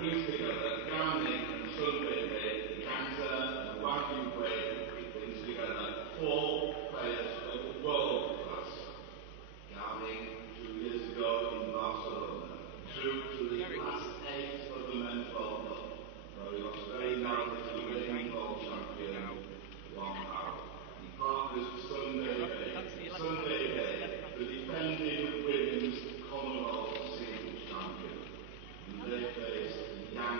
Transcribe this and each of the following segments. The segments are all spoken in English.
brings together Garnick and Sunday, Cantor and Wagyu Way. It brings together 4 players of world class. Garnick 2 years ago in Barcelona, through to the last 8 of the men's World Cup, where he lost very narrowly to the reigning world champion, Wang Hao. He partners Sunday Bay, the defending women's Commonwealth singles champion. And they face Yang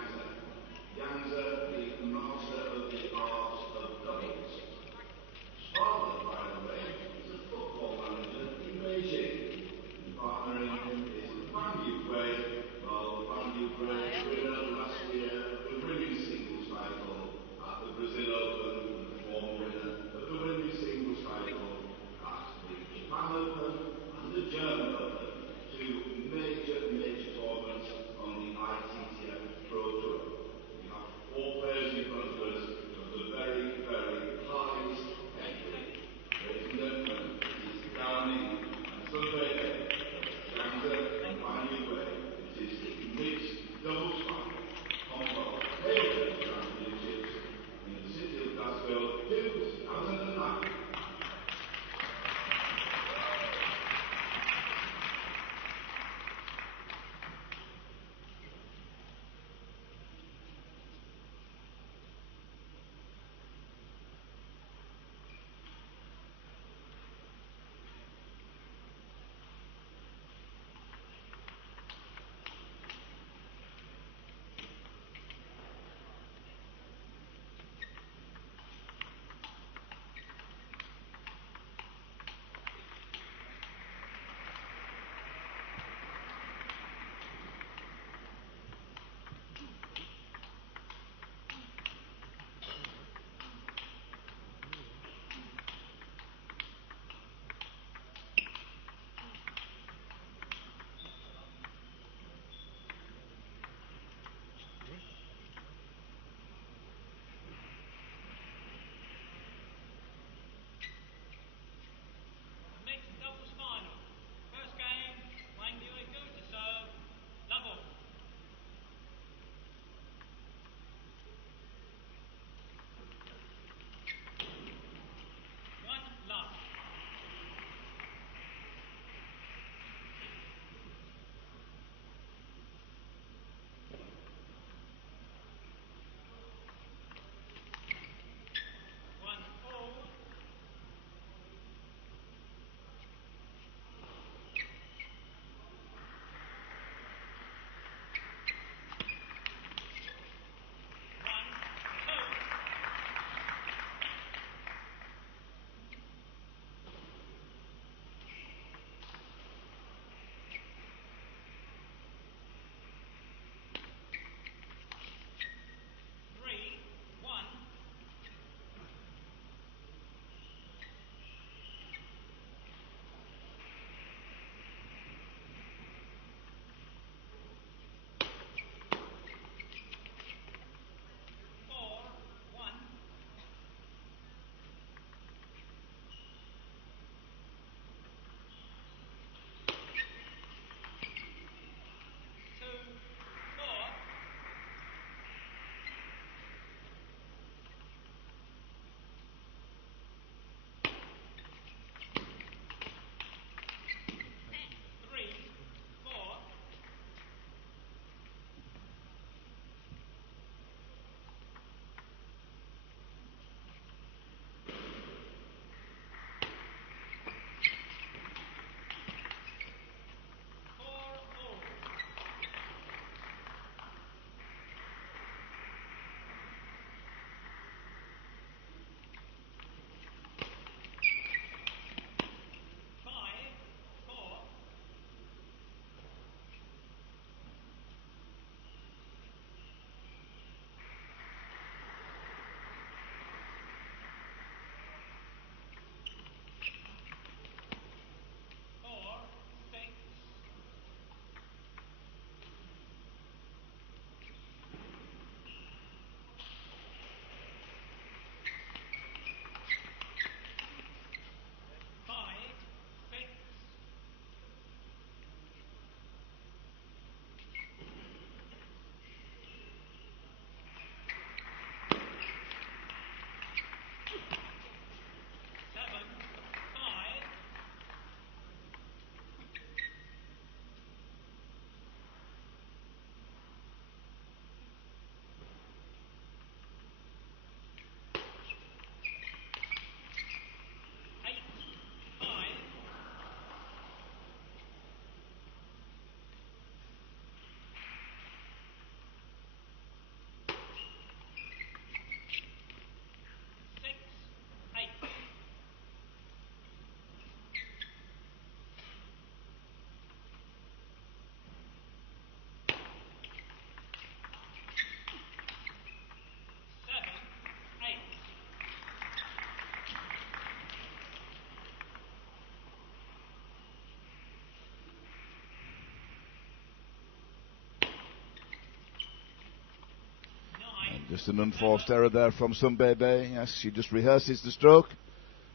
Just an unforced error there from Sun Bebe. Yes, she just rehearses the stroke.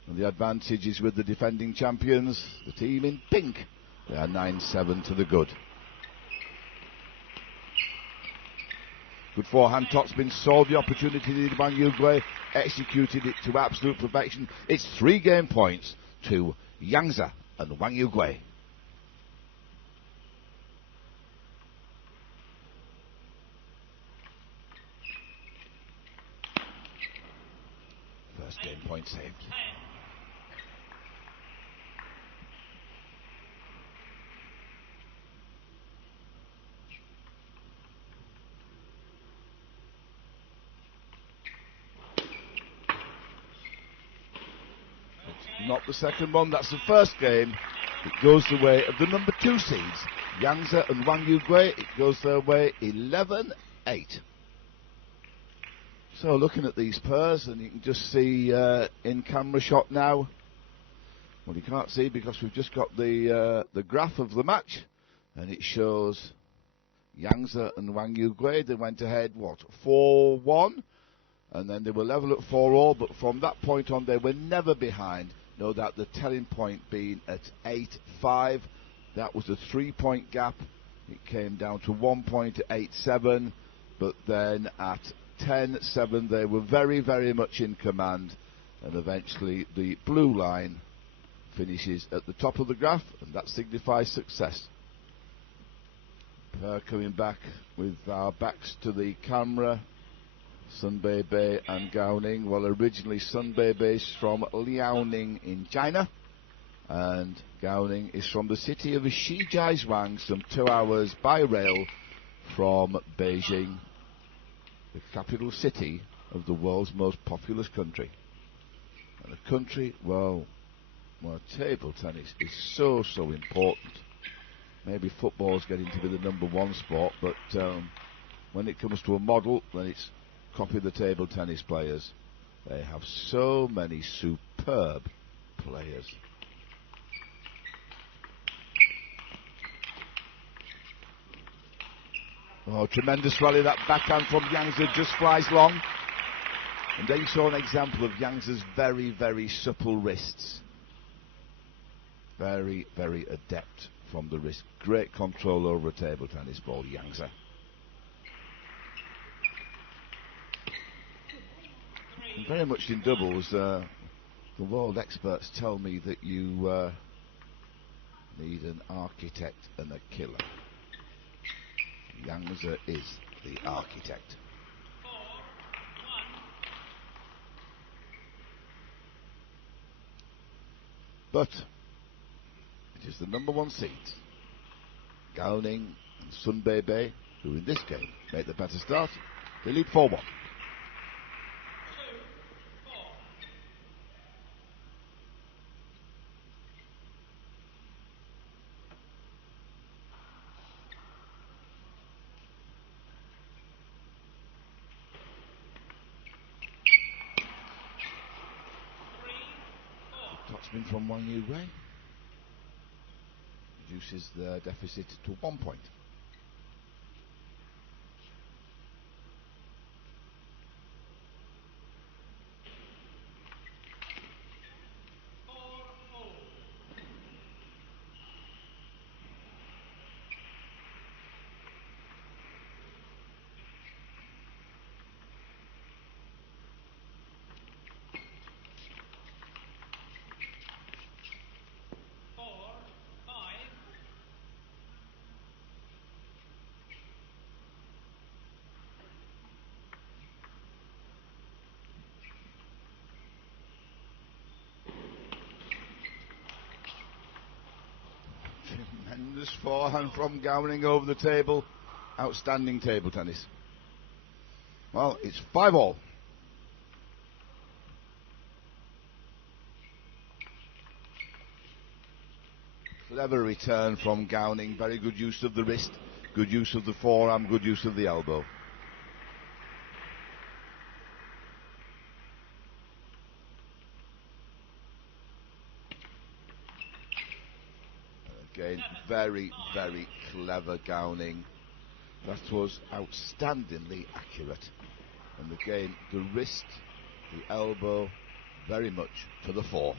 And the advantage is with the defending champions, the team in pink. They are 9-7 to the good. Good forehand topspin, saw the opportunity. Wang Yugui executed it to absolute perfection. It's 3 game points to Yang Ze and Wang Yugui. First game point saved. Not the second one, that's the first game. It goes the way of the number 2 seeds, Yang Ze and Wang Yugui. It goes their way 11-8. So looking at these pairs, and you can just see in camera shot now. Well, you can't see because we've just got the graph of the match, and it shows Yang Ze and Wang Yugui. They went ahead, 4-1, and then they were level at 4-all. But from that point on, they were never behind. No doubt the telling point being at 8-5. That was a 3-point gap. It came down to 1 point at 8-7, but then at 10-7 they were very, very much in command, and eventually the blue line finishes at the top of the graph, and that signifies success. Coming back with our backs to the camera, Sun Bebe and Gao Ning. Well, originally Sun Bebe is from Liaoning in China, and Gao Ning is from the city of Shijiazhuang, some 2 hours by rail from Beijing, the capital city of the world's most populous country. And a country, well, table tennis is so important. Maybe football's getting to be the number 1 sport, but when it comes to a model, then it's copy the table tennis players. They have so many superb players. Oh, tremendous rally. That backhand from Yang Ze just flies long. And then you saw an example of Yang Ze's very, very supple wrists. Very, very adept from the wrist. Great control over a table tennis ball, Yang Ze. And very much in doubles, the world experts tell me that you need an architect and a killer. Yang Ze is the architect. But it is the number 1 seed, Gao Ning and Sun Bebe, who in this game make the better start. They lead 4-1. Topspin from Wang Yugui reduces the deficit to 1 point. Tremendous forehand from Gao Ning over the table. Outstanding table tennis. Well, it's 5-all. Clever return from Gao Ning. Very good use of the wrist, good use of the forearm, good use of the elbow. Again, very, very clever Gao Ning. That was outstandingly accurate. And again, the wrist, the elbow, very much to the fore.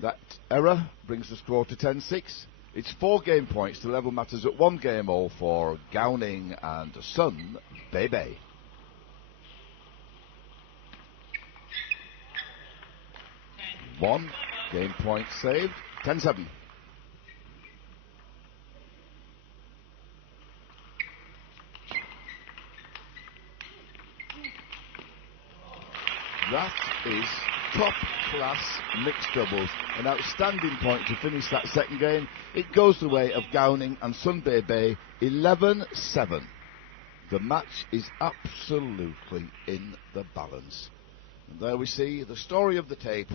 That error brings the score to 10-6. It's 4 game points to level matters at 1 game all for Gowning and Sun Bebe. One game point saved, 10-7. That is top-class mixed doubles. An outstanding point to finish that second game. It goes the way of Gowning and Sun Bebe, 11-7. The match is absolutely in the balance. And there we see the story of the tape.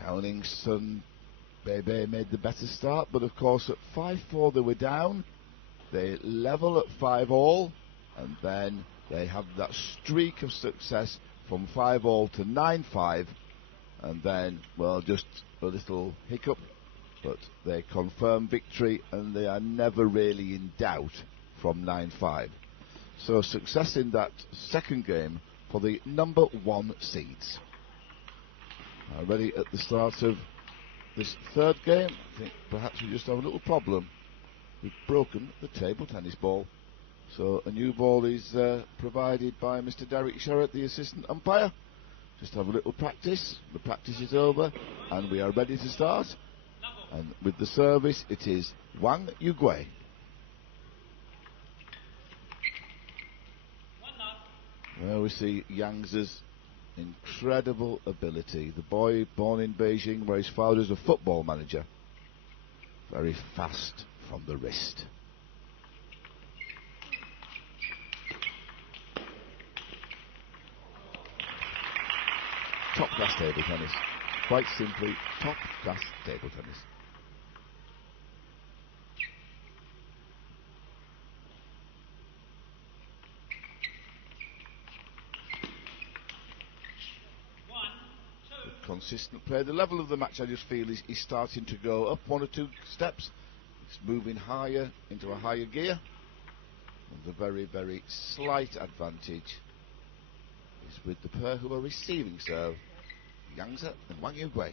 Gowning, Sun Bebe made the better start, but of course at 5-4 they were down. They level at 5-all, and then they have that streak of success from 5-all to 9-5, and then, well, just a little hiccup, but they confirm victory, and they are never really in doubt from 9-5. So success in that second game for the number 1 seeds. Ready at the start of this third game. I think perhaps we just have a little problem. We've broken the table tennis ball. So a new ball is provided by Mr. Derek Sherratt, the assistant umpire. Just have a little practice. The practice is over and we are ready to start. And with the service it is Wang Yugui. There we see Yang's incredible ability. The boy born in Beijing where his father is a football manager. Very fast from the wrist. Top-class table tennis. Quite simply, top-class table tennis. Consistent play. The level of the match I just feel is starting to go up 1 or 2 steps. It's moving higher into a higher gear. And the very, very slight advantage is with the pair who are receiving serve, Yang's and Wang Yugui.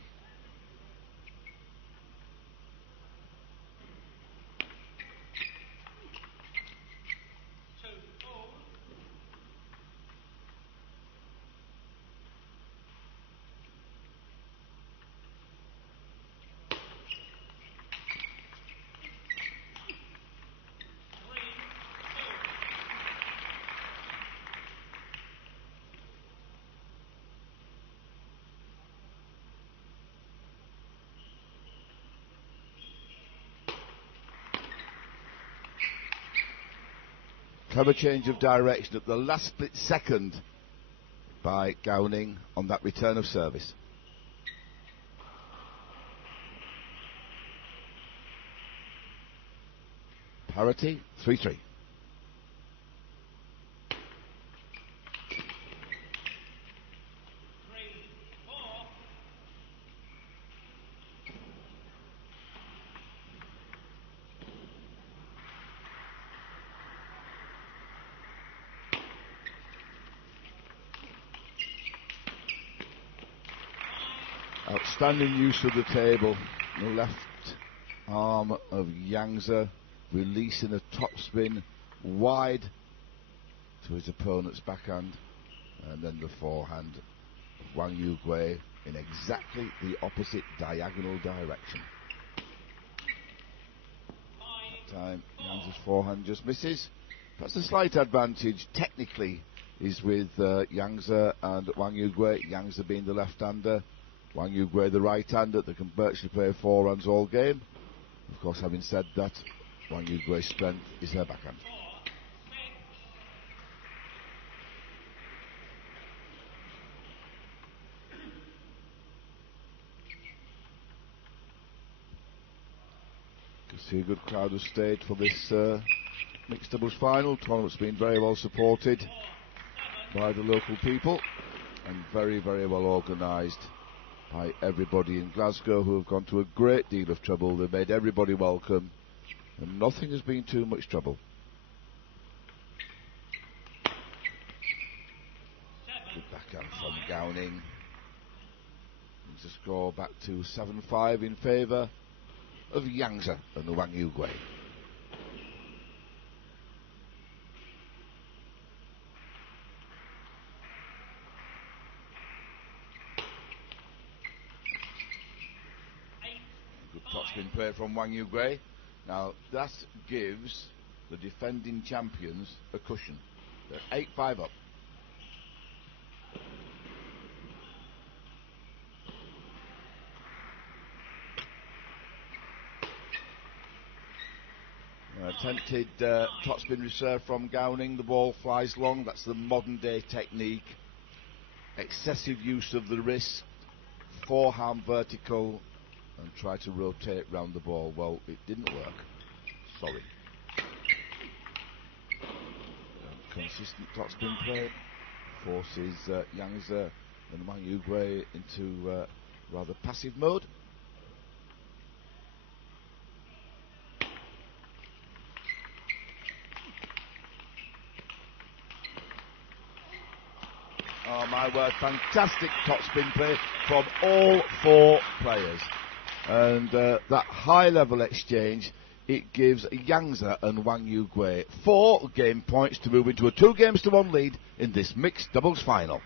Clever change of direction at the last split second by Gowning on that return of service. Parity, 3-3. Outstanding use of the table. The left arm of Yang's releasing a topspin wide to his opponent's backhand, and then the forehand of Wang Yugui in exactly the opposite diagonal direction. That time Yang's forehand just misses. That's a slight advantage technically is with Yangza and Wang Yugui. Yangza being the left-hander, Wang Yugui the right-hander. They can virtually play forehands all game. Of course, having said that, Wang Yugui's strength is her backhand. You can see a good crowd has stayed for this mixed doubles final. Tournament's been very well supported by the local people and very, very well organised by everybody in Glasgow, who have gone to a great deal of trouble. They've made everybody welcome and nothing has been too much trouble. Good backhand from Gowning. Brings the score back to 7-5 in favour of Yangza and Wang Yugui. Good topspin play from Wang Yugui. Now that gives the defending champions a cushion. They're 8-5 up. Attempted topspin reserve from Gowning. The ball flies long. That's the modern day technique. Excessive use of the wrist, forehand vertical, and try to rotate round the ball. Well, it didn't work. Sorry. Consistent topspin play forces Yangza and Wang Yugui into rather passive mode. Oh my word, fantastic topspin play from all four players. And that high level exchange, it gives Yangza and Wang Yugui 4 game points to move into a 2-1 lead in this mixed doubles final.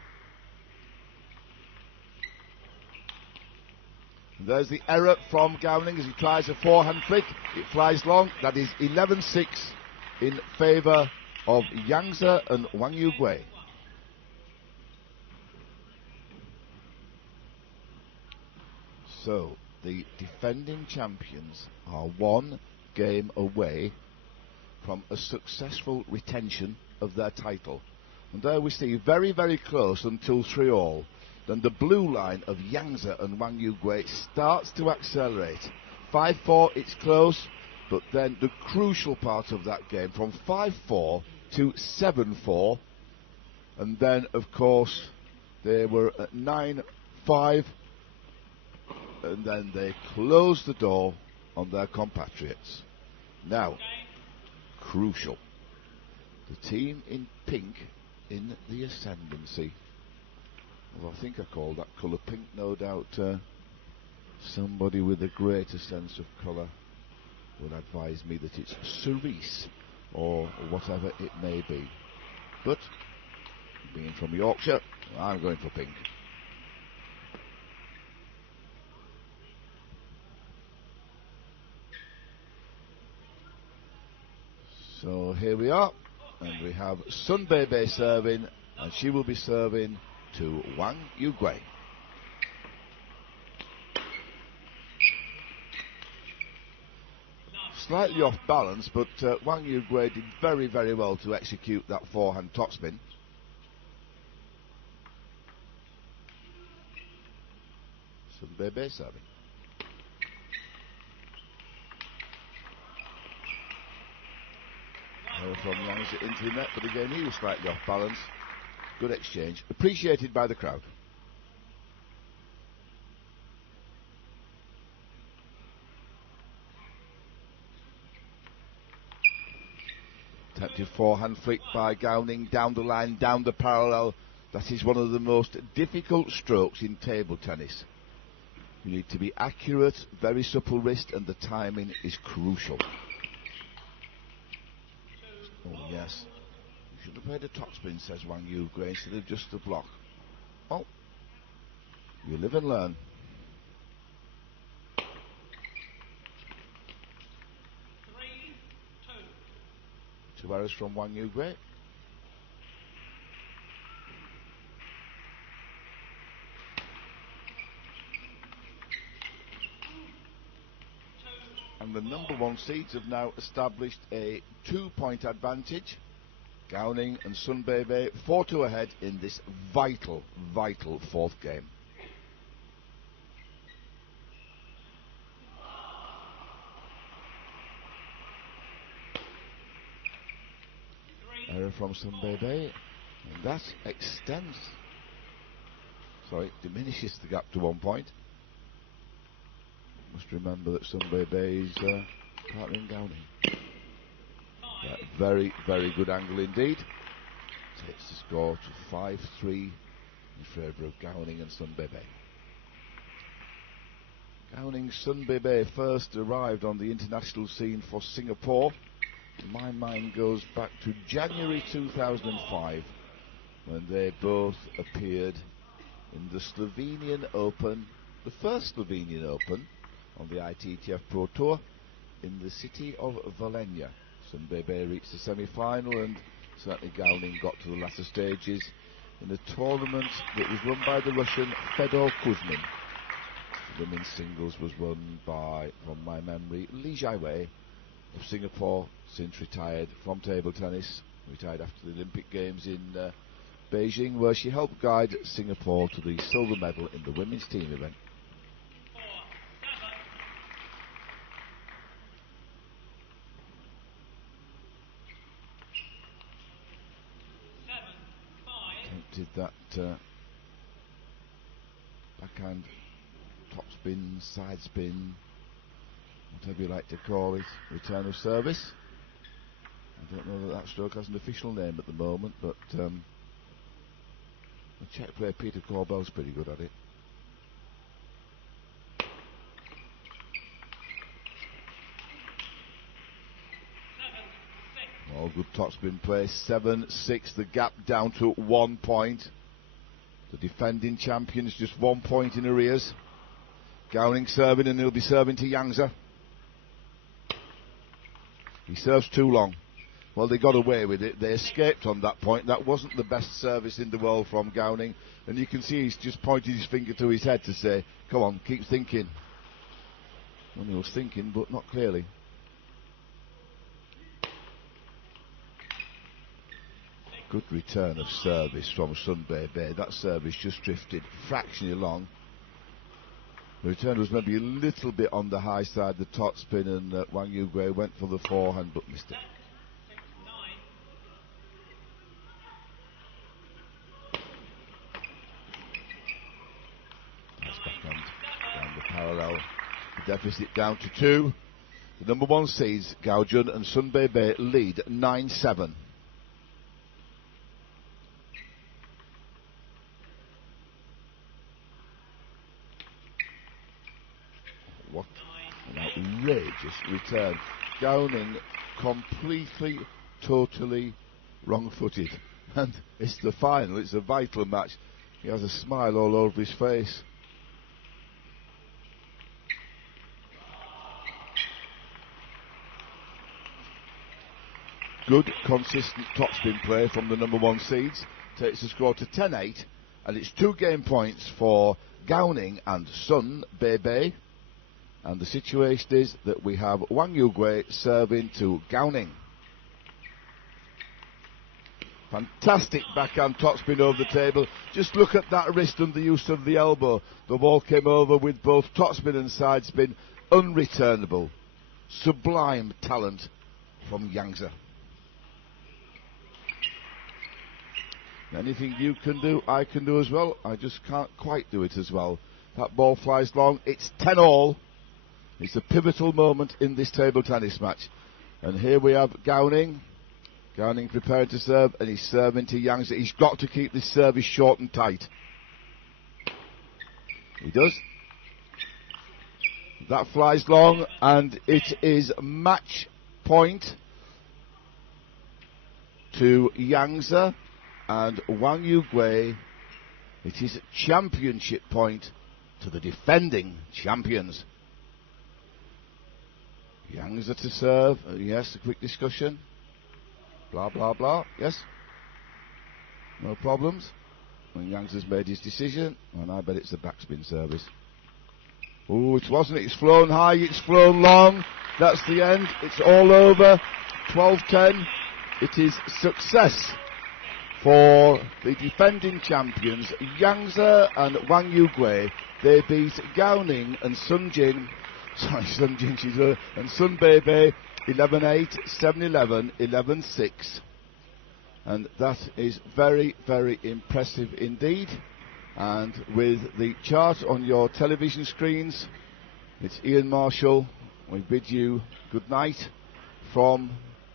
And there's the error from Gowning as he tries a forehand flick. It flies long. That is 11-6 in favour of Yangza and Wang Yugui. So, the defending champions are 1 game away from a successful retention of their title. And there we see very, very close until 3-all. Then the blue line of Yangza and Wang Yugui starts to accelerate. 5-4, it's close, but then the crucial part of that game from 5-4 to 7-4. And then, of course, they were at 9-5. And then they close the door on their compatriots. Now, crucial. The team in pink in the ascendancy. Well, I think I call that colour pink, no doubt. Somebody with a greater sense of colour would advise me that it's cerise or whatever it may be. But, being from Yorkshire, I'm going for pink. So here we are, and we have Sun Bebe serving, and she will be serving to Wang Yugui. Slightly off balance, but Wang Yugui did very, very well to execute that forehand topspin. Sun Bebe serving. From Yangza into the net, but again he was slightly off balance. Good exchange, appreciated by the crowd. Attempted forehand flick by Gowning down the line, down the parallel. That is one of the most difficult strokes in table tennis. You need to be accurate, very supple wrist, and the timing is crucial. Oh yes, you should have played a topspin, says Wang Yugui, instead of just the block. Oh, you live and learn. 2 errors from Wang Yugui. And the number 1 seeds have now established a 2-point advantage. Gowning and Sunbebe 4-2 ahead in this vital 4th game. Error from Sunbebe, and that diminishes the gap to 1 point. Must remember that Sunbebe is partner in Gowning. Yeah, very, very good angle indeed. Takes the score to 5-3 in favour of Gowning and Sunbebe. Gowning Sunbebe first arrived on the international scene for Singapore. My mind goes back to January 2005 when they both appeared in the Slovenian Open, the first Slovenian Open on the ITTF Pro Tour in the city of Valenia. Sunbebe reached the semi-final, and certainly Gowning got to the latter stages in a tournament that was run by the Russian Fedor Kuzmin. The women's singles was won by, from my memory, Li Jiawei of Singapore, since retired from table tennis, retired after the Olympic Games in Beijing, where she helped guide Singapore to the silver medal in the women's team event. Attempted that backhand top spin, side spin, whatever you like to call it, return of service. I don't know that stroke has an official name at the moment, but the Czech player Peter Korbel's pretty good at it. All good topspin play. 7-6, the gap down to 1 point. The defending champions just 1 point in arrears. Gowning serving, and he'll be serving to Yangza. He serves too long. Well, they got away with it. They escaped on that point. That wasn't the best service in the world from Gowning. And you can see he's just pointed his finger to his head to say, come on, keep thinking. Well, he was thinking, but not clearly. Good return of service from Sunbebe. That service just drifted fractionally along. The return was maybe a little bit on the high side, the top spin, and Wang Yugui went for the forehand but missed it. Nice backhand down the parallel. The deficit down to 2. The number 1 seeds, Gaojun and Sunbebe, lead 9-7. What an outrageous return. Gowning completely, totally wrong-footed. And it's the final, it's a vital match. He has a smile all over his face. Good, consistent topspin play from the number 1 seeds. Takes the score to 10-8. And it's 2 game points for Gowning and Sunbebe. And the situation is that we have Wang Yugui serving to Gowning. Fantastic backhand topspin over the table. Just look at that wrist and the use of the elbow. The ball came over with both topspin and side spin. Unreturnable. Sublime talent from Yangza. Anything you can do, I can do as well. I just can't quite do it as well. That ball flies long. It's 10-all. It's a pivotal moment in this table tennis match. And here we have Gowning. Gowning prepared to serve, and he's serving to Yangza. He's got to keep this service short and tight. He does. That flies long, and it is match point to Yangza and Wang Yugui. It is championship point to the defending champions. Yangza to serve. Yes, a quick discussion. Blah, blah, blah. Yes? No problems. And Yangza's made his decision. And I bet it's the backspin service. Oh, it wasn't. It's flown high. It's flown long. that's the end. It's all over. 12-10. It is success for the defending champions, Yangtze and Wang Yugui. They beat Gao Ning and Sun Jinshi and Sun Beibei 11-8, 7-11, 11-6. And that is very, very impressive indeed. And with the chart on your television screens, it's Ian Marshall. We bid you good night from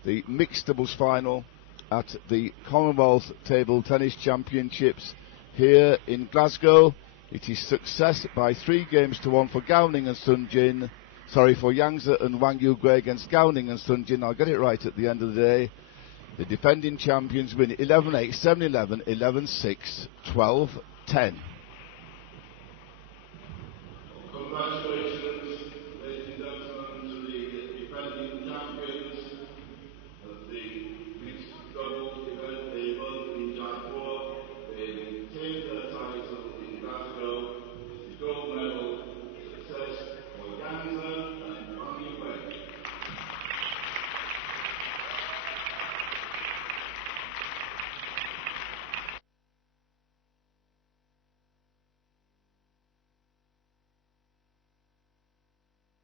the mixed doubles final at the Commonwealth Table Tennis Championships here in Glasgow. It is success by 3-1 for Gao Ning and Sun Jin. Sorry, for Yangtze and Wang Yugui against Gao Ning and Sun Jin. I'll get it right at the end of the day. The defending champions win 11-8, 7-11, 11-6, 12-10.